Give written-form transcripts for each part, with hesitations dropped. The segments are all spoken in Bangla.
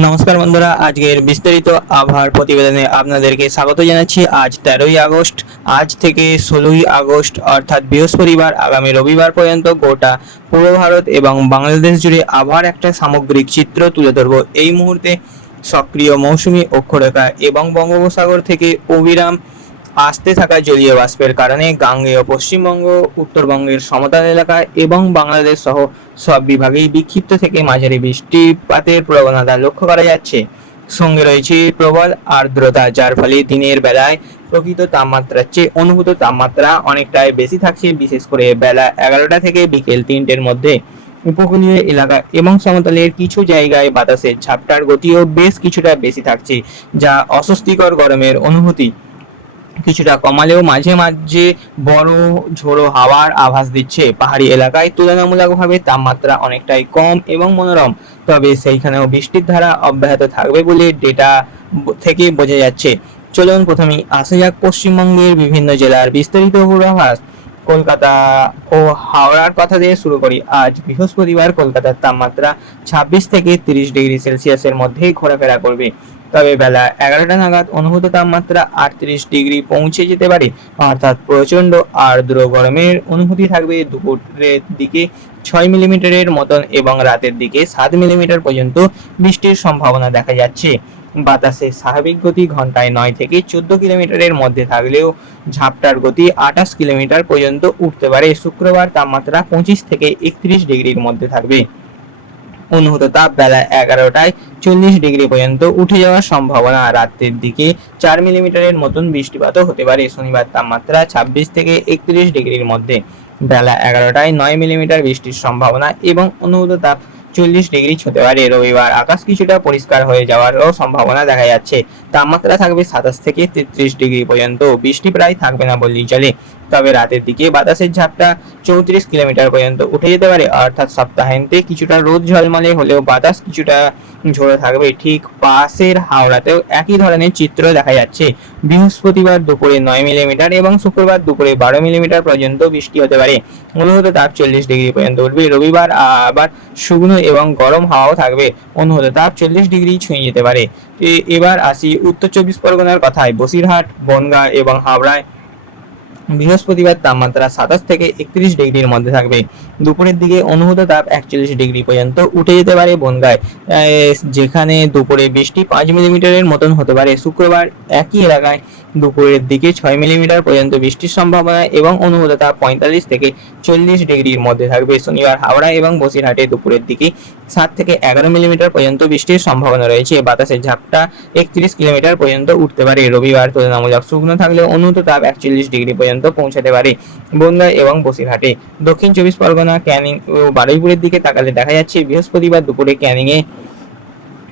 নমস্কার বন্ধুরা, আজকের বিস্তারিত আবহাওয়ার প্রতিবেদনে আপনাদেরকে স্বাগত জানাচ্ছি। আজ 13ই আগস্ট। আজ থেকে 16ই আগস্ট অর্থাৎ বৃহস্পতিবার আগামী রবিবার পর্যন্ত গোটা পূর্ব ভারত এবং বাংলাদেশ জুড়ে আবহাওয়ার একটা সামগ্রিক চিত্র তুলে ধরব। এই মুহূর্তে সক্রিয় মৌসুমি অক্ষরেখা এবং বঙ্গোপসাগর থেকে অবিরাম আসতে থাকা জলীয় বাষ্পের কারণে গাঙ্গেয় পশ্চিমবঙ্গ, উত্তরবঙ্গের সমতল এলাকা এবং বাংলাদেশ সহ সব বিভাগেই বিক্ষিপ্ত থেকে মাঝারি বৃষ্টিপাতের প্রবণতা লক্ষ্য করা যাচ্ছে। সঙ্গে রয়েছে প্রবল আর্দ্রতা, যার ফলে দিনের বেলায় প্রকৃত তাপমাত্রার চেয়ে অনুভূত তাপমাত্রা অনেকটাই বেশি থাকছে, বিশেষ করে বেলা 11টা থেকে বিকেল 3টের মধ্যে। উপকূলীয় এলাকা এবং সমতলের কিছু জায়গায় বাতাসের ঝাপটার গতিও বেশ কিছুটা বেশি থাকছে, যা অস্বস্তিকর গরমের অনুভূতি কিছুটা কমালেও মাঝে মাঝে বড় ঝোড়ো হাওয়ার আভাস দিচ্ছে। পাহাড়ি এলাকায় তুলনামূলকভাবে তাপমাত্রা অনেকটাই কম এবং মনোরম, তবে সেইখানেও বৃষ্টির ধারা অব্যাহত থাকবে বলে ডেটা থেকে বোঝা যাচ্ছে। চলুন প্রথমেই আসা যাক পশ্চিমবঙ্গের বিভিন্ন জেলার বিস্তারিত পূর্বাভাস। কলকাতা ও হাওড়ার কথা দিয়ে শুরু করি। আজ বৃহস্পতিবার কলকাতার তাপমাত্রা 26 থেকে 30 ডিগ্রি সেলসিয়াসের মধ্যেই ঘোরাফেরা করবে, তবে বেলা 11টা নাগাদ অনুভূত তাপমাত্রা 38 ডিগ্রি পৌঁছে যেতে পারে, অর্থাৎ প্রচন্ড আর্দ্র গরমের অনুভূতি থাকবে। দুপুরের দিকে 6 মিলিমিটারের মতন এবং রাতের দিকে 7 মিলিমিটার পর্যন্ত বৃষ্টির সম্ভাবনা দেখা যাচ্ছে। বাতাসের স্বাভাবিক গতি ঘন্টায় 9 থেকে 14 কিলোমিটারের মধ্যে থাকলেও ঝাপটার গতি 28 কিলোমিটার পর্যন্ত উঠতে পারে। শুক্রবার তাপমাত্রা 25 থেকে 31 ডিগ্রির মধ্যে থাকবে। অনুভূত তাপ বেলা 11টায় 40 ডিগ্রি পর্যন্ত উঠে যাওয়ার সম্ভাবনা। রাতের দিকে 4 মিলিমিটারের মতন বৃষ্টিপাতও হতে পারে। শনিবার তাপমাত্রা 26 থেকে 31 ডিগ্রির মধ্যে, বেলা 11টায় 9 মিলিমিটার বৃষ্টির সম্ভাবনা এবং অনুভূত তাপ 40 ডিগ্রি হতে পারে। রবিবার আকাশ কিছুটা পরিষ্কার হয়ে যাওয়ারও সম্ভাবনা দেখা যাচ্ছে। তাপমাত্রা থাকবে 27 থেকে 33 ডিগ্রি পর্যন্ত। বৃষ্টি প্রায় থাকবে না বললেই চলে, তবে রাতের দিকে বাতাসের ঝাপটা 34 কিলোমিটার পর্যন্ত উঠে যেতে পারে, অর্থাৎ সপ্তাহান্তে কিছুটা রোদ ঝলমলে হলেও বাতাস কিছুটা ঝোড়ো থাকবে। ঠিক পাশের হাওড়াতেও একই ধরনের চিত্র দেখা যাচ্ছে। বৃহস্পতিবার দুপুরে 9 মিলিমিটার এবং শুক্রবার দুপুরে 12 মিলিমিটার পর্যন্ত বৃষ্টি হতে পারে। অনুভূত তাপ 40 ডিগ্রি পর্যন্ত উঠবে। রবিবার আবার শুকনো এবং গরম হাওয়াও থাকবে। অনুভূত তাপ 40 ডিগ্রি ছুঁয়ে যেতে পারে। এবার আসি উত্তর 24 পরগনার কথায়। বসিরহাট, বনগাঁ এবং হাবড়ায় বৃহস্পতিবার তাপমাত্রা 27 থেকে 31 ডিগ্রির মধ্যে থাকবে। দুপুরের দিকে অনুভূত তাপ 41 ডিগ্রি পর্যন্ত উঠে যেতে পারে বনগাঁয়, যেখানে দুপুরে বৃষ্টি 5 মিলিমিটারের মতন হতে পারে। শুক্রবার একই এলাকায় দুপুরের দিকে 6 মিলিমিটার পর্যন্ত বৃষ্টির সম্ভাবনা এবং অনুভূত তাপ 45 থেকে 40 ডিগ্রির মধ্যে থাকবে। শনিবার হাওড়া এবং বসিরহাটে দুপুরের দিকে 7 থেকে 11 মিলিমিটার পর্যন্ত বৃষ্টির সম্ভাবনা রয়েছে। বাতাসের ঝাপটা 31 কিলোমিটার পর্যন্ত উঠতে পারে। রবিবার তুলনামূলক শুকনো থাকলেও অনুভূত তাপ 41 ডিগ্রি পর্যন্ত পৌঁছাতে পারে বনগাঁ এবং বসিরহাটে। দক্ষিণ 24 পরগনা, ক্যানিং ও বারুইপুরের দিকে তাকালে দেখা যাচ্ছে বৃহস্পতিবার দুপুরে ক্যানিংয়ে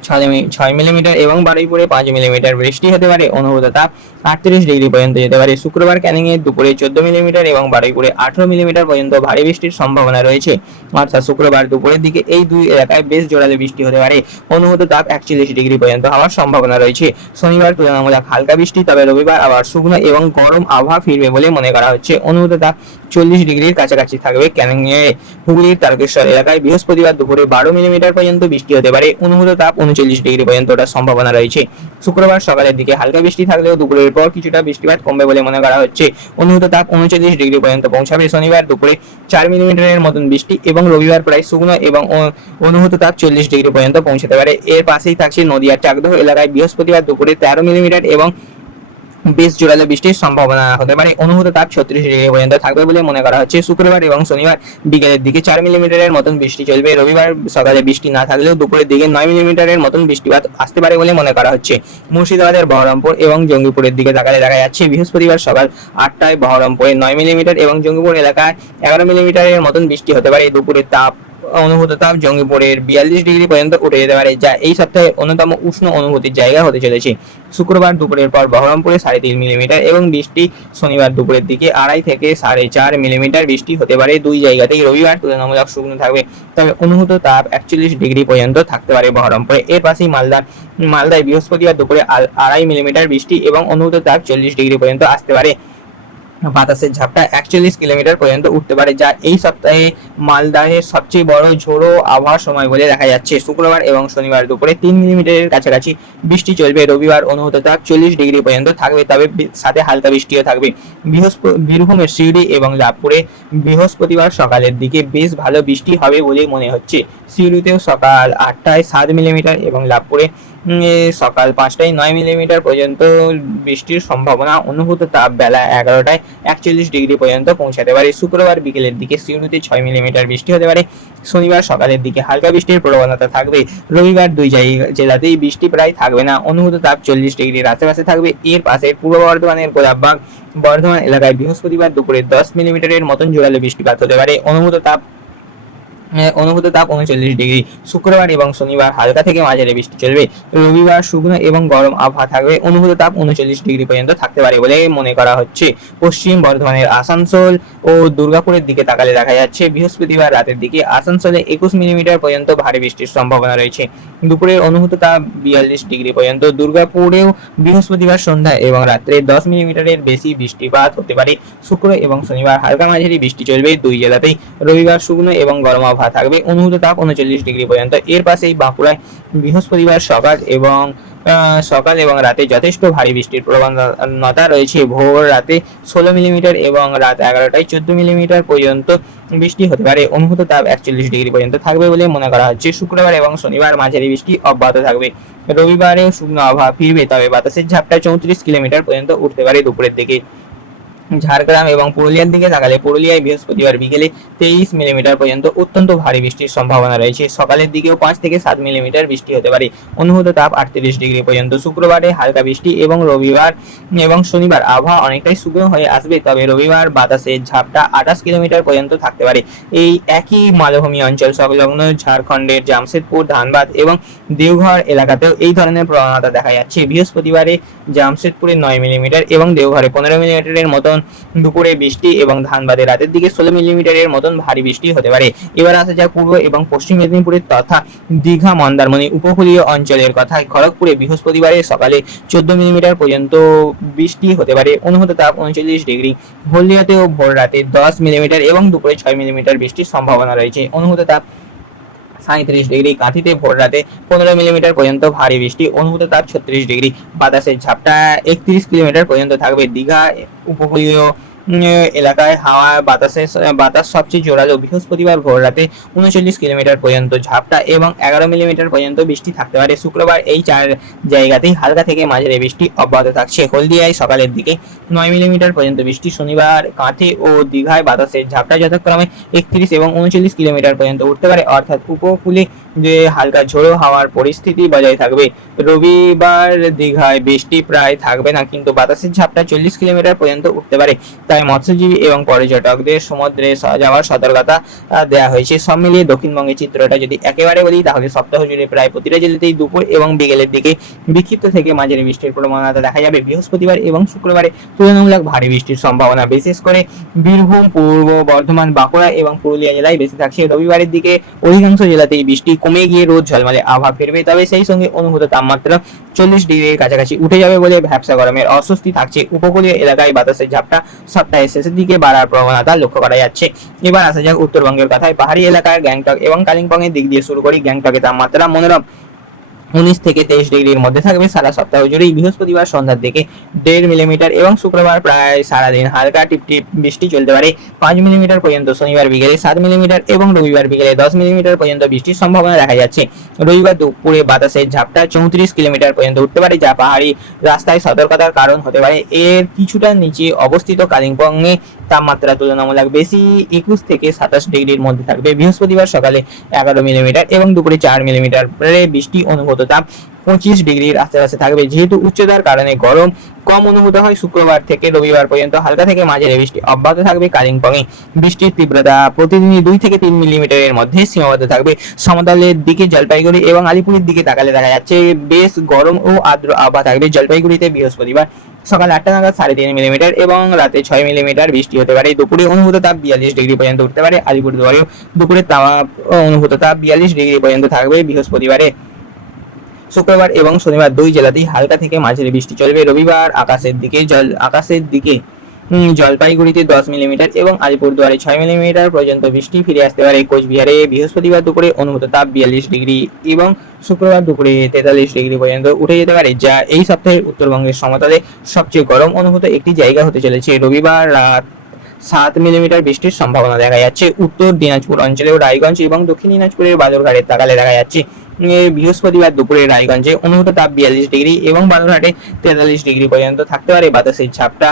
6 মিলিমিটার এবং বারুইপুরে 5 মিলিমিটার বৃষ্টি হতে পারে। অনুভূত তাপ 38 ডিগ্রি পর্যন্ত যেতে পারে। শুক্রবার ক্যানিংয়ে দুপুরে 14 মিলিমিটার এবং বারুইপুরে 18 মিলিমিটার পর্যন্ত ভারী বৃষ্টির সম্ভাবনা রয়েছে, অর্থাৎ শুক্রবার দুপুরের দিকে এই দুই এলাকায় বেশ জোরালো বৃষ্টি হতে পারে। অনুভূত তাপ 41 ডিগ্রি পর্যন্ত হওয়ার সম্ভাবনা রয়েছে। শনিবার তুলনামূলক হালকা বৃষ্টি, তবে রবিবার আবার শুকনো এবং গরম আবহাওয়া ফিরবে বলে মনে করা হচ্ছে। অনুভূত তাপ 40 ডিগ্রির কাছাকাছি থাকবে ক্যানিংয়ে। হুগলির তারকেশ্বর এলাকায় বৃহস্পতিবার দুপুরে 12 মিলিমিটার পর্যন্ত বৃষ্টি হতে পারে। অনুভূত তাপ 39 ডিগ্রি পর্যন্ত ওঠার সম্ভাবনা রয়েছে। শুক্রবার সকালের দিকে হালকা বৃষ্টি থাকলেও দুপুরের পর কিছুটা বৃষ্টিপাত কমবে বলে মনে করা হচ্ছে। অনুভূত তাপ 39 ডিগ্রি পর্যন্ত পৌঁছাবে। শনিবার দুপুরে 4 মিলিমিটারের মতন বৃষ্টি এবং রবিবার প্রায় শুকনো এবং অনুভূত তাপ 40 ডিগ্রি পর্যন্ত পৌঁছাতে পারে। এর পাশেই থাকছে নদিয়ার চাকদহ এলাকায় বৃহস্পতিবার দুপুরে 13 মিলিমিটার এবং বেশ জোরালো বৃষ্টির সম্ভাবনা হতে পারে। অনুভূত তাপ 36 ডিগ্রি পর্যন্ত থাকবে বলে মনে করা হচ্ছে। শুক্রবার এবং শনিবার বিকেলের দিকে 4 মিলিমিটারের মতন বৃষ্টি চলবে। রবিবার সকালে বৃষ্টি না থাকলেও দুপুরের দিকে 9 মিলিমিটারের মতন বৃষ্টিপাত আসতে পারে বলে মনে করা হচ্ছে। মুর্শিদাবাদের বহরমপুর এবং জঙ্গিপুরের দিকে তাকালে দেখা যাচ্ছে বৃহস্পতিবার সকাল 8টায় বহরমপুরে 9 মিলিমিটার এবং জঙ্গিপুর এলাকায় 11 মিলিমিটারের মতন বৃষ্টি হতে পারে। দুপুরের তাপ অনুভূত তাপ জঙ্গিপুরের 42 ডিগ্রি পর্যন্ত উঠে যেতে পারে, যা এই সপ্তাহে অন্যতম উষ্ণ অনুভূতির জায়গা হতে চলেছে। শুক্রবার দুপুরের পর বহরমপুরে 3.5 মিলিমিটার এবং বৃষ্টি। শনিবার দুপুরের দিকে 2.5 থেকে 4.5 মিলিমিটার বৃষ্টি হতে পারে দুই জায়গাতেই। রবিবার তুলনামূলক শুকনো থাকবে, তবে অনুভূত তাপ 41 ডিগ্রি পর্যন্ত থাকতে পারে বহরমপুরে। এর পাশেই মালদায় বৃহস্পতিবার দুপুরে 2.5 মিলিমিটার বৃষ্টি এবং অনুভূত তাপ 40 ডিগ্রি পর্যন্ত আসতে পারে। বাতাসের ঝাপটা 41 কিলোমিটার পর্যন্ত উঠতে পারে, যা এই সপ্তাহে মালদাহের সবচেয়ে বড় ঝোড়ো আবহাওয়ার সময় বলে দেখা যাচ্ছে। শুক্রবার এবং শনিবার দুপুরে 3 মিলিমিটারের কাছাকাছি বৃষ্টি চলবে। রবিবার অনুভূত তাপ 40 ডিগ্রি পর্যন্ত থাকবে, তবে সাথে হালকা বৃষ্টিও থাকবে। বীরভূমের সিউড়ি এবং লাভপুরে বৃহস্পতিবার সকালের দিকে বেশ ভালো বৃষ্টি হবে বলে মনে হচ্ছে। সিউড়িতেও সকাল 8টায় 7 মিলিমিটার এবং লাভপুরে সকাল 5টায় 9 মিলিমিটার পর্যন্ত বৃষ্টির সম্ভাবনা। অনুভূত তাপ বেলা 11টায় 41 ডিগ্রি পর্যন্ত পৌঁছাতে পারে। শুক্রবার বিকেলের দিকে সিউড়িতে 6 মিলিমিটার বৃষ্টি হতে পারে। শনিবার সকালের দিকে হালকা বৃষ্টির প্রবণতা থাকবে। রবিবার দুই জেলাতেই বৃষ্টি প্রায় থাকবে না। অনুভূত তাপ 40 ডিগ্রির আশেপাশে থাকবে। এর পাশে পূর্ব বর্ধমানের গোলাপবাগ বর্ধমান এলাকায় বৃহস্পতিবার দুপুরে 10 মিলিমিটারের মতন জোরালো বৃষ্টিপাত হতে পারে। অনুভূত তাপ 39 ডিগ্রি। শুক্রবার এবং শনিবার হালকা থেকে মাঝারি বৃষ্টি চলবে। রবিবার শুকনো এবং গরম আবহাওয়া থাকবে। অনুভূত তাপ 39 ডিগ্রি পর্যন্ত থাকতে পারে বলে মনে করা হচ্ছে। পশ্চিম বর্ধমানের আসানসোল ও দুর্গাপুরের দিকে তাকালে দেখা যাচ্ছে বৃহস্পতিবার রাতের দিকে আসানসোলে 21 মিলিমিটার পর্যন্ত ভারী বৃষ্টির সম্ভাবনা রয়েছে। দুপুরের অনুভূত তাপ 42 ডিগ্রি পর্যন্ত। দুর্গাপুরেও বৃহস্পতিবার সন্ধ্যা এবং রাত্রে 10 মিলিমিটারের বেশি বৃষ্টিপাত হতে পারে। শুক্র এবং শনিবার হালকা মাঝারি বৃষ্টি চলবে দুই জেলাতেই। রবিবার শুকনো এবং গরম আবহাওয়া থাকবে। অনুভূত তাপ 39 ডিগ্রি পর্যন্ত। এর পাশেই বাঁকুড়ায় বৃহস্পতিবার সকাল এবং রাতে যথেষ্ট ভারী বৃষ্টির প্রবণতা রয়েছে। ভোর রাতে 16 মিলিমিটার এবং রাত 11টায় 14 মিলিমিটার পর্যন্ত বৃষ্টি হতে পারে। অনুভূত তাপ 41 ডিগ্রি পর্যন্ত থাকবে বলে মনে করা হচ্ছে। শুক্রবার এবং শনিবার মাঝারি বৃষ্টি অব্যাহত থাকবে। রবিবারেও শুকনো আবহাওয়া ফিরবে, তবে বাতাসের ঝাপটা 34 কিলোমিটার পর্যন্ত উঠতে পারে দুপুরের দিকে। ঝাড়গ্রাম এবং পুরুলিয়ার দিকে তাকালে পুরুলিয়ায় বৃহস্পতিবার বিকেলে 23 মিলিমিটার পর্যন্ত অত্যন্ত ভারী বৃষ্টির সম্ভাবনা রয়েছে। সকালের দিকেও 5 থেকে 7 মিলিমিটার বৃষ্টি হতে পারে। অনুভূত তাপ 38 ডিগ্রি পর্যন্ত। শুক্রবারে হালকা বৃষ্টি এবং রবিবার এবং শনিবার আবহাওয়া অনেকটাই শুকনো হয়ে আসবে, তবে রবিবার বাতাসের ঝাপটা 28 কিলোমিটার পর্যন্ত থাকতে পারে। এই একই মালভূমি অঞ্চল সংলগ্ন ঝাড়খণ্ডের জামশেদপুর, ধানবাদ এবং দেওঘর এলাকাতেও এই ধরনের প্রবণতা দেখা যাচ্ছে। বৃহস্পতিবারে জামশেদপুরে 9 মিলিমিটার এবং দেওঘরে 15 মিলিমিটারের মতন দুপুরে বৃষ্টি এবং ধানবাদে রাতের দিকে 16 মিলিমিটারের মতন ভারী বৃষ্টি হতে পারে। এবার আসা যাক পূর্ব এবং পশ্চিম মেদিনীপুরের তথা দীঘা মন্দারমণি উপকূলীয় অঞ্চলের কথা। খড়গপুরে বৃহস্পতিবারে সকালে 14 মিলিমিটার পর্যন্ত বৃষ্টি হতে পারে। অনুভূত তাপ 39 ডিগ্রি। হলদিয়াতেও ভোর রাতে 10 মিলিমিটার এবং দুপুরে 6 মিলিমিটার বৃষ্টির সম্ভাবনা রয়েছে। অনুভূত তাপ 37 ডিগ্রি। কাঁথিতে ভোর রাতে 15 মিলিমিটার পর্যন্ত ভারী বৃষ্টি। অনুভূত তাপ 36 ডিগ্রি। বাতাসের ঝাপটা 31 কিলোমিটার পর্যন্ত থাকবে। দীঘা উপকূলীয় এলাকায় বাতাস সবচেয়ে জোরালো। বৃহস্পতিবার ভোর রাতে 39 কিলোমিটার পর্যন্ত ঝাপটা এবং 11 মিলিমিটার পর্যন্ত বৃষ্টি থাকতে পারে। শুক্রবার এই 4 জায়গাতেই হালকা থেকে মাঝারি বৃষ্টি অব্যাহত থাকছে। হলদিয়ায় সকালের দিকে 9 মিলিমিটার পর্যন্ত বৃষ্টি। শনিবার কাঁথি ও দীঘায় বাতাসের ঝাপটা যথাক্রমে 31 এবং 39 কিলোমিটার পর্যন্ত উঠতে পারে, অর্থাৎ উপকূলে যে হালকা ঝোড়ো হাওয়ার পরিস্থিতি বজায় থাকবে। রবিবার দীঘায় বৃষ্টি প্রায় থাকবে না, কিন্তু বাতাসের ঝাপটা 40 কিলোমিটার পর্যন্ত উঠতে পারে। তাই মৎস্যজীবী এবং পর্যটকদের সমুদ্রে যাওয়ার সতর্কতা দেওয়া হয়েছে। সব মিলিয়ে দক্ষিণবঙ্গের চিত্রটা যদি একেবারে বলি, তাহলে সপ্তাহ জুড়ে প্রায় প্রতিটা জেলাতেই দুপুর এবং বিকেলের দিকে বিক্ষিপ্ত থেকে মাঝারি বৃষ্টির প্রবণতা দেখা যাবে। বৃহস্পতিবার এবং শুক্রবারে তুলনামূলক ভারী বৃষ্টির সম্ভাবনা বিশেষ করে বীরভূম, পূর্ব বর্ধমান, বাঁকুড়া এবং পুরুলিয়া জেলায় বেশি থাকছে। রবিবারের দিকে অধিকাংশ জেলাতেই বৃষ্টি কমে গিয়ে রোদ ঝলমলে আবহাওয়া ফিরবে, তবে সেই সঙ্গে অনুভূত তাপমাত্রা 40 ডিগ্রির কাছাকাছি উঠে যাবে বলে ভ্যাপসা গরমের অস্বস্তি থাকছে। উপকূলীয় এলাকায় বাতাসের ঝাপটা সপ্তাহের শেষের দিকে বাড়ার প্রবণতা লক্ষ্য করা যাচ্ছে। এবার আসা যাক উত্তরবঙ্গের কথায়। পাহাড়ি এলাকার গ্যাংটক এবং কালিম্পংয়ের দিক দিয়ে শুরু করি। গ্যাংটকে তাপমাত্রা মনোরম 19 থেকে 23 ডিগ্রির মধ্যে থাকবে সারা সপ্তাহ জুড়েই। বৃহস্পতিবার সন্ধ্যার দিকে 1.5 মিলিমিটার এবং শুক্রবার প্রায় সারাদিন হালকা টিপটিপ বৃষ্টি চলতে পারে 5 মিলিমিটার পর্যন্ত। শনিবার বিকেলে 7 মিলিমিটার এবং রবিবার বিকেলে 10 মিলিমিটার পর্যন্ত বৃষ্টির সম্ভাবনা দেখা যাচ্ছে। রবিবার দুপুরে বাতাসের ঝাপটা 34 কিলোমিটার পর্যন্ত উঠতে পারে, যা পাহাড়ি রাস্তায় সতর্কতার কারণ হতে পারে। এর কিছুটা নিচে অবস্থিত কালিম্পংয়ে তাপমাত্রা তুলনামূলক বেশি 21 থেকে 27 ডিগ্রির মধ্যে থাকবে। বৃহস্পতিবার সকালে 11 মিলিমিটার এবং দুপুরে 4 মিলিমিটার বৃষ্টি। অনুভূত তাপ 25 ডিগ্রির আশেপাশে থাকবে। যেহেতু উচ্চতার কারণে গরম কম অনুভূত হয়, শুক্রবার থেকে রবিবার পর্যন্ত হালকা থেকে মাঝারি বৃষ্টি অব্যাহত থাকবে কালিম্পংয়ে। বৃষ্টির তীব্রতা প্রতিদিনই 2 থেকে 3 মিলিমিটারের মধ্যে সীমাবদ্ধ থাকবে। সমতলের দিকে জলপাইগুড়ি এবং আলিপুরের দিকে তাকালে দেখা যাচ্ছে বেশ গরম ও আর্দ্র আবহাওয়া থাকবে। জলপাইগুড়িতে বৃহস্পতিবার সকাল 8টা নাগাদ 3.5 মিলিমিটার এবং রাতে 6 মিলিমিটার বৃষ্টি হতে পারে। দুপুরে অনুভূত তাপ 42 ডিগ্রি পর্যন্ত উঠতে পারে। আলিপুরদুয়ারেও দুপুরে অনুভূত তাপ 42 ডিগ্রি পর্যন্ত থাকবে বৃহস্পতিবারে। শুক্রবার এবং শনিবার দুই জেলাতেই হালকা থেকে মাঝারি বৃষ্টি চলবে। রবিবার আকাশের দিকে জলপাইগুড়িতে 10 মিলিমিটার এবং আলিপুরদুয়ারে 6 মিলিমিটার পর্যন্ত বৃষ্টি ফিরে আসতে পারে। কোচবিহারে বৃহস্পতিবার দুপুরে অনুভূত তাপ 42 ডিগ্রি এবং শুক্রবার দুপুরে 43 ডিগ্রি পর্যন্ত উঠে যেতে পারে, যা এই সপ্তাহে উত্তরবঙ্গের সমতলে সবচেয়ে গরম অনুভূত একটি জায়গা হতে চলেছে। রবিবার রাত 7 মিলিমিটার বৃষ্টির সম্ভাবনা দেখা যাচ্ছে। উত্তর দিনাজপুর অঞ্চলেও রায়গঞ্জ এবং দক্ষিণ দিনাজপুরের বাদুড়ঘাটের তাকালে দেখা যাচ্ছে। বৃহস্পতিবার দুপুরে রায়গঞ্জে অনুভূত তাপ 42 ডিগ্রি এবং বালুরঘাটে 43 ডিগ্রি পর্যন্ত থাকতে পারে। বাতাসের ঝাপটা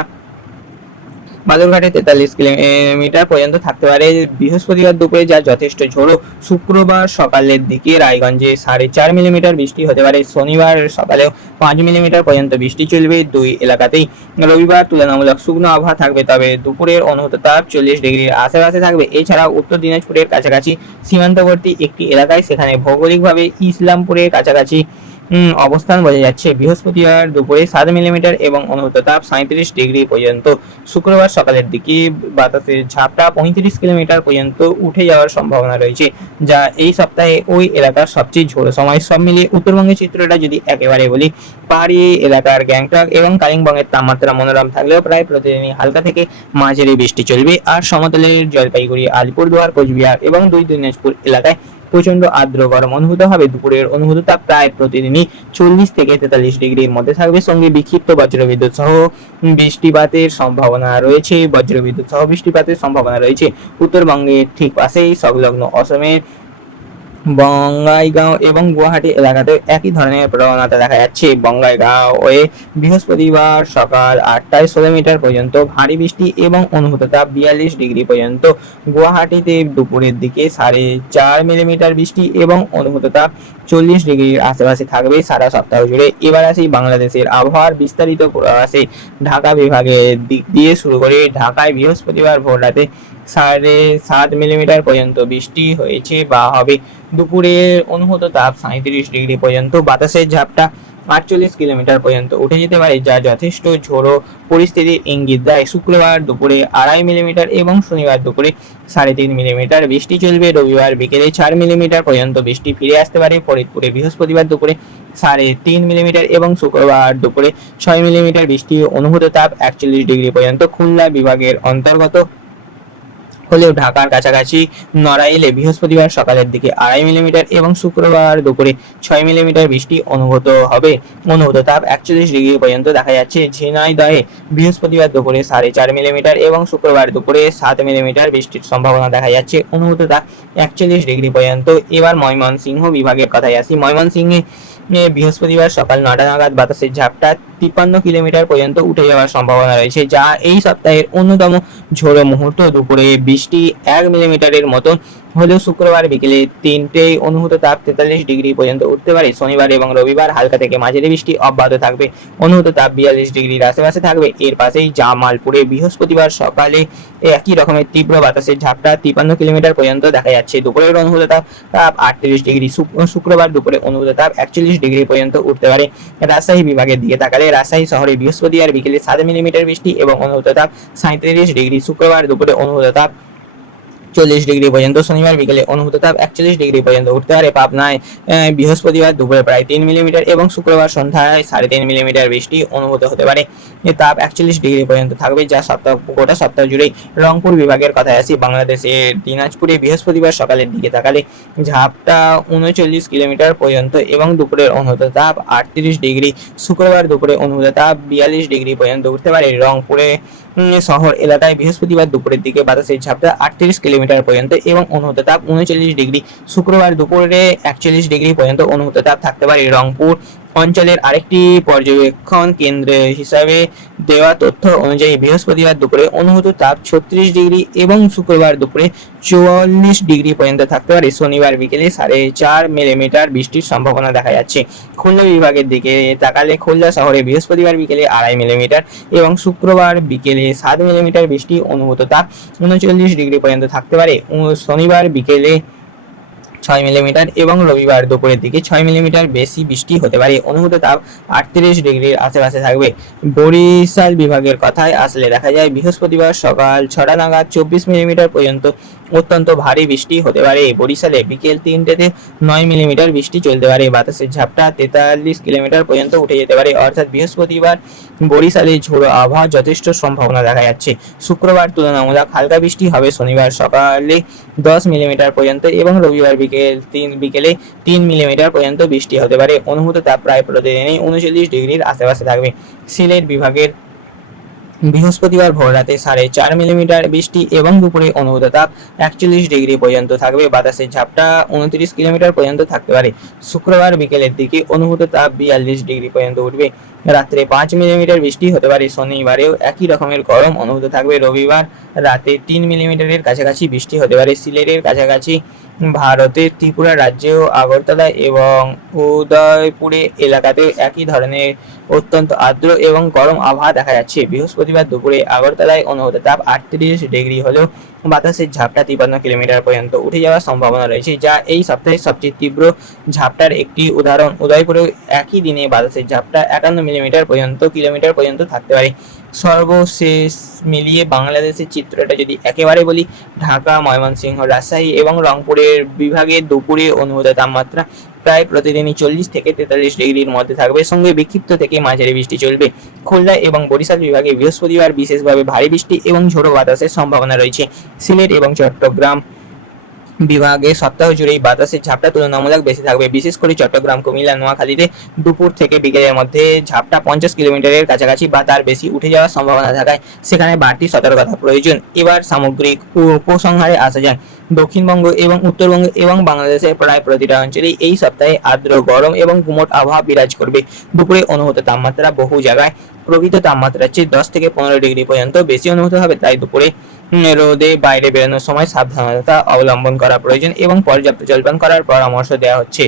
বালুরঘাটে 43 কিলোমিটার পর্যন্ত থাকতে পারে বৃহস্পতিবার দুপুরে, যা যথেষ্ট ঝোড়ো। শুক্রবার সকালের দিকে রায়গঞ্জে 4.5 মিলিমিটার বৃষ্টি হতে পারে। শনিবার সকালেও 5 মিলিমিটার পর্যন্ত বৃষ্টি চলবে দুই এলাকাতেই। রবিবার তুলনামূলক শুকনো আবহাওয়া থাকবে, তবে দুপুরের অনুভূত তাপ 40 ডিগ্রির আশেপাশে থাকবে। এছাড়াও উত্তর দিনাজপুরের কাছাকাছি সীমান্তবর্তী একটি এলাকায়, সেখানে ভৌগোলিকভাবে ইসলামপুরের কাছাকাছি অবস্থান বোঝা যাচ্ছে। বৃহস্পতিবার দুপুরে 7 মিলিমিটার এবং অনুভূত তাপ 37 ডিগ্রি পর্যন্ত। শুক্রবার সকালের দিকে বাতাসের ঝাপটা 35 কিলোমিটার পর্যন্ত উঠে যাওয়ার সম্ভাবনা রয়েছে, যা এই সপ্তাহে ওই এলাকার সবচেয়ে ঝোড়ো সময়। সব মিলিয়ে উত্তরবঙ্গের চিত্রটা যদি একেবারে বলি, পাহাড়ি এলাকার গ্যাংটক এবং কালিম্পংয়ের তাপমাত্রা মনোরম থাকলেও প্রায় প্রতিদিনই হালকা থেকে মাঝারি বৃষ্টি চলবে। আর সমতলের জলপাইগুড়ি, আলিপুরদুয়ার, কোচবিহার এবং দুই দিনাজপুর এলাকায় প্রচন্ড আর্দ্র গরম অনুভূত হবে। দুপুরের অনুভূত তাপ প্রায় প্রতিদিনই 40 থেকে 43 ডিগ্রির মধ্যে থাকবে। সঙ্গে বিক্ষিপ্ত বজ্রবিদ্যুৎ সহ বৃষ্টিপাতের সম্ভাবনা রয়েছে। উত্তরবঙ্গের ঠিক পাশেই সংলগ্ন অসমের বঙ্গাইগাঁও এবং গুয়াহাটি এলাকাতে একই ধরনের প্রবণতা দেখা যাচ্ছে। বঙ্গাইগাঁওয়ে বৃহস্পতিবার সকাল 8টায় 16 মিটার পর্যন্ত ভারী বৃষ্টি এবং অনুভূত তাপ 42 ডিগ্রি পর্যন্ত। গুয়াহাটিতে দুপুরের দিকে 4.5 মিলিমিটার বৃষ্টি এবং অনুভূত তাপ 40 ডিগ্রির আশেপাশে থাকবে সারা সপ্তাহ জুড়ে। এবার আসি বাংলাদেশের আবহাওয়ার বিস্তারিত পূর্বাভাসে। ঢাকা বিভাগের দিক দিয়ে শুরু করে ঢাকায় বৃহস্পতিবার ভোর রাতে 7.5 মিলিমিটার পর্যন্ত বৃষ্টি হয়েছে বা হবে। দুপুরে অনুভূত তাপ 37 ডিগ্রি পর্যন্ত। বাতাসের ঝাপটা 48 কিলোমিটার পর্যন্ত উঠে যেতে পারে, যা যথেষ্ট ঝোড়ো পরিস্থিতির ইঙ্গিত দেয়। শুক্রবার দুপুরে 2.5 মিলিমিটার এবং শনিবার দুপুরে 3.5 মিলিমিটার বৃষ্টি চলবে। রবিবার বিকেলে 4 মিলিমিটার পর্যন্ত বৃষ্টি ফিরে আসতে পারে ফরিদপুরে। বৃহস্পতিবার দুপুরে 3.5 মিলিমিটার এবং শুক্রবার দুপুরে 6 মিলিমিটার বৃষ্টি। অনুভূত তাপ 41 ডিগ্রি পর্যন্ত। খুলনা বিভাগের অন্তর্গত হলেও ঢাকার কাছাকাছি নড়াইলে বৃহস্পতিবার সকালের দিকে 2.5 মিলিমিটার এবং শুক্রবার দুপুরে 6 মিলিমিটার বৃষ্টি অনুভূত হবে। অনুভূত তাপ 41 ডিগ্রি পর্যন্ত দেখা যাচ্ছে। ঝিনাইদহে বৃহস্পতিবার দুপুরে 4.5 মিলিমিটার এবং শুক্রবার দুপুরে 7 মিলিমিটার বৃষ্টির সম্ভাবনা দেখা যাচ্ছে। অনুভূত তাপ 41 ডিগ্রি পর্যন্ত। এবার ময়মনসিংহ বিভাগের কথায় আসি। ময়মনসিংহে বৃহস্পতিবার সকাল 9টা নাগাদ বাতাসের ঝাপটা 53 কিলোমিটার পর্যন্ত উঠে যাওয়ার সম্ভাবনা রয়েছে, যা এই সপ্তাহের অন্যতম ঝোড়ো মুহূর্ত। দুপুরে বৃষ্টি 1 মিলিমিটারের মতো হলেও শুক্রবার বিকেলে 3টেই অনুভূত তাপ 43 ডিগ্রি পর্যন্ত উঠতে পারে। শনিবার এবং রবিবার হালকা থেকে মাঝারি বৃষ্টি অব্যাহত থাকবে। অনুভূত তাপ 42 ডিগ্রির আশেপাশে থাকবে। এর পাশেই জামালপুরে বৃহস্পতিবার সকালে একই রকমের তীব্র বাতাসের ঝাপটা 53 কিলোমিটার পর্যন্ত দেখা যাচ্ছে। দুপুরের অনুভূত তাপ 38 ডিগ্রি। শুক্রবার দুপুরে অনুভূত তাপ 41 ডিগ্রি পর্যন্ত উঠতে পারে। রাজশাহী বিভাগের দিকে তাকালে রাজশাহী শহরে বৃহস্পতিবার বিকেলে 7 মিলিমিটার বৃষ্টি এবং অনুভূত তাপ 37 ডিগ্রি। শুক্রবার দুপুরে অনুভূত তাপ 40 ডিগ্রি পর্যন্ত। শনিবার বিকেলে অনুভূত তাপ 41 ডিগ্রি পর্যন্ত উঠতে পারে। পাবনায় বৃহস্পতিবার দুপুরে প্রায় 3 মিলিমিটার এবং শুক্রবার সন্ধ্যায় 3.5 মিলিমিটার বৃষ্টি অনুভূত হতে পারে। তাপ 41 ডিগ্রি পর্যন্ত থাকবে, যা গোটা সপ্তাহ জুড়েই। রংপুর বিভাগের কথায় আসি। বাংলাদেশের দিনাজপুরে বৃহস্পতিবার সকালের দিকে তাকালে ঝাপটা 39 কিলোমিটার পর্যন্ত এবং দুপুরের অনুভূত তাপ 38 ডিগ্রি। শুক্রবার দুপুরে অনুভূত তাপ 42 ডিগ্রি পর্যন্ত উঠতে পারে। রংপুরে শহর এলাকায় বৃহস্পতিবার দুপুরের দিকে বাতাসের ঝাপটা 38 কিলোমিটার পর্যন্ত এবং অনুভূত তাপ 39 ডিগ্রি। শুক্রবার দুপুরে 41 ডিগ্রি পর্যন্ত অনুভূত তাপ থাকতে পারে। রংপুর অঞ্চলের আরেকটি পর্যবেক্ষণ কেন্দ্র হিসাবে দেওয়া তথ্য অনুযায়ী বৃহস্পতিবার দুপুরে অনুভূত তাপ 36 ডিগ্রি এবং শুক্রবার দুপুরে 44 ডিগ্রি পর্যন্ত থাকতে পারে। শনিবার বিকেলে 4.5 মিলিমিটার বৃষ্টির সম্ভাবনা দেখা যাচ্ছে। খুলনা বিভাগের দিকে তাকালে খুলনা শহরে বৃহস্পতিবার বিকেলে 2.5 মিলিমিটার এবং শুক্রবার বিকেলে 7 মিলিমিটার বৃষ্টি। অনুভূত তাপ 39 ডিগ্রি পর্যন্ত থাকতে পারে। শনিবার বিকেলে 6 মিলিমিটার এবং রবিবার দুপুরের দিকে 6 মিলিমিটার বেশি বৃষ্টি হতে পারে। অনুভূত তাপ 38 ডিগ্রির আশেপাশে থাকবে। বরিশাল বিভাগের কথায় আসলে দেখা যায় বৃহস্পতিবার সকাল 6টা নাগাদ 24 মিলিমিটার পর্যন্ত অত্যন্ত ভারী বৃষ্টি হতে পারে। বরিশালে বিকেল 3টেতে 9 মিলিমিটার বৃষ্টি চলতে পারে। বাতাসের ঝাপটা 43 কিলোমিটার পর্যন্ত উঠে যেতে পারে। অর্থাৎ বৃহস্পতিবার বরিশালে ঝোড়ো আবহাওয়া যথেষ্ট সম্ভাবনা দেখা যাচ্ছে। শুক্রবার তুলনামূলক হালকা বৃষ্টি হবে। শনিবার সকালে 10 মিলিমিটার পর্যন্ত এবং রবিবার বিকেলে 3 মিলিমিটার পর্যন্ত বৃষ্টি হতে পারে। অনুভূত তাপ প্রায় প্রতিদিনই 39 ডিগ্রির আশেপাশে থাকবে। সিলেট বিভাগের বৃহস্পতিবার ভোররাতে 4.5 মিলিমিটার বৃষ্টি এবং দুপুরে অনুভূত তাপ 41 ডিগ্রি পর্যন্ত থাকবে। বাতাসের ঝাপটা 29 কিলোমিটার পর্যন্ত থাকতে পারে। শুক্রবার বিকেলের দিকে অনুভূত তাপ 42 ডিগ্রি পর্যন্ত উঠবে। রাত্রে 5 মিলিমিটার বৃষ্টি হতে পারে। শনিবারেও একই রকমের গরম অনুভূত থাকবে। রবিবার রাতে 3 মিলিমিটারের কাছাকাছি বৃষ্টি হতে পারে। সিলেটের কাছাকাছি ভারতের ত্রিপুরা রাজ্যেও আগরতলা এবং উদয়পুরে এলাকাতে একই ধরনের অত্যন্ত আর্দ্র এবং গরম আবহাওয়া দেখা যাচ্ছে। বৃহস্পতিবার দুপুরে আগরতলায় অনুভূত তাপ 38 ডিগ্রি হলেও বাতাসের ঝাপটা 53 কিলোমিটার পর্যন্ত উঠে যাওয়ার সম্ভাবনা রয়েছে, যা এই সপ্তাহের সবচেয়ে তীব্র ঝাপটার একটি উদাহরণ। উদয়পুরে একই দিনে বাতাসের ঝাপটা 51 কিলোমিটার পর্যন্ত থাকতে পারে। সর্বশেষ মিলিয়ে বাংলাদেশের চিত্রটা যদি একেবারে বলি, ঢাকা, ময়মনসিংহ, রাজশাহী এবং রংপুরের বিভাগে দুপুরে অনুভূত তাপমাত্রা প্রায় প্রতিদিনই 40 থেকে 43 ডিগ্রির মধ্যে থাকবে, সঙ্গে বিক্ষিপ্ত থেকে মাঝারি বৃষ্টি চলবে। খুলনা এবং বরিশাল বিভাগে বৃহস্পতিবার বিশেষভাবে ভারী বৃষ্টি এবং ঝোড়ো বাতাসের সম্ভাবনা রয়েছে। সিলেট এবং চট্টগ্রাম বিভাগে সপ্তাহ জুড়েই বাতাসের ঝাপটা তুলনামূলক বেশি থাকবে। বিশেষ করে চট্টগ্রাম, কুমিল্লা, নোয়াখালীতে দুপুর থেকে বিকেলের মধ্যে ঝাপটা 50 কিলোমিটারের কাছাকাছি বা তার বেশি উঠে যাওয়ার সম্ভাবনা থাকায় সেখানে বাড়তি সতর্কতা প্রয়োজন। এবার সামগ্রিক উপসংহারে আসা যায়। দক্ষিণবঙ্গ এবং উত্তরবঙ্গ এবং বাংলাদেশের প্রায় প্রতিটা অঞ্চলেই এই সপ্তাহে আর্দ্র গরম এবং গুমোট আবহাওয়া বিরাজ করবে। দুপুরে অনুভূত তাপমাত্রা বহু জায়গায় প্রকৃত তাপমাত্রার চেয়ে 10 থেকে 15 ডিগ্রি পর্যন্ত বেশি অনুভূত হবে। তাই দুপুরে রোদে বাইরে বেরোনোর সময় সাবধানতা অবলম্বন করা প্রয়োজন এবং পর্যাপ্ত জলপান করার পরামর্শ দেওয়া হচ্ছে।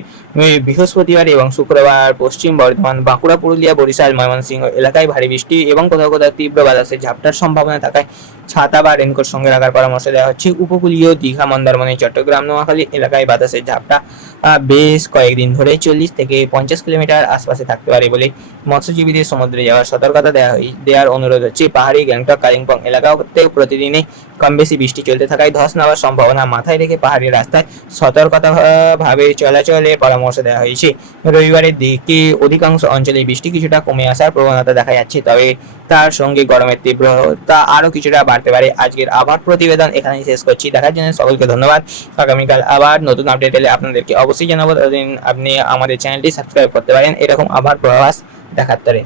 বৃহস্পতিবার এবং শুক্রবার পশ্চিম বর্ধমান, বাঁকুড়া, পুরুলিয়া, বরিশাল, ময়মনসিংহ এলাকায় ভারী বৃষ্টি এবং কোথাও কোথাও তীব্র বাতাসের ঝাপটার সম্ভাবনা থাকায় ছাতা বা রেনকোট সঙ্গে রাখার পরামর্শ দেওয়া হচ্ছে। উপকূলীয় দীঘা, মন্দারমণি, চট্টগ্রাম, নোয়াখালী এলাকায় বাতাসের ঝাপটা বেশ কয়েকদিন ধরে 40 থেকে 50 কিলোমিটার আশপাশে থাকতে পারে বলে মৎস্যজীবীদের সমুদ্রে যাওয়ার সতর্কতা দেওয়ার অনুরোধ হচ্ছে। পাহাড়ি, গ্যাংটক, কালিম্পং এলাকাতেও প্রতিদিনই কম বেশি বৃষ্টি চলতে থাকায় ধস নামার সম্ভাবনা মাথায় রেখে পাহাড়ি রাস্তায় সতর্কতা চলাচলের পরামর্শ দেওয়া হয়েছে। রবিবারের দিকে অধিকাংশ অঞ্চলে বৃষ্টি কিছুটা কমে আসার প্রবণতা দেখা যাচ্ছে, তবে তার সঙ্গে গরমের তীব্রতা আরো কিছুটা বাড়তে পারে। আজকের আবহাওয়ার প্রতিবেদন এখানেই শেষ করছি। দেখার জন্য সকলকে ধন্যবাদ। আগামীকাল আবার নতুন আপডেট এলে আপনাদেরকে অবশ্যই জানাবো। ততদিন আপনি আমাদের চ্যানেলটি সাবস্ক্রাইব করতে পারেন এরকম আবহাওয়ার পূর্বাভাস দেখার তরে।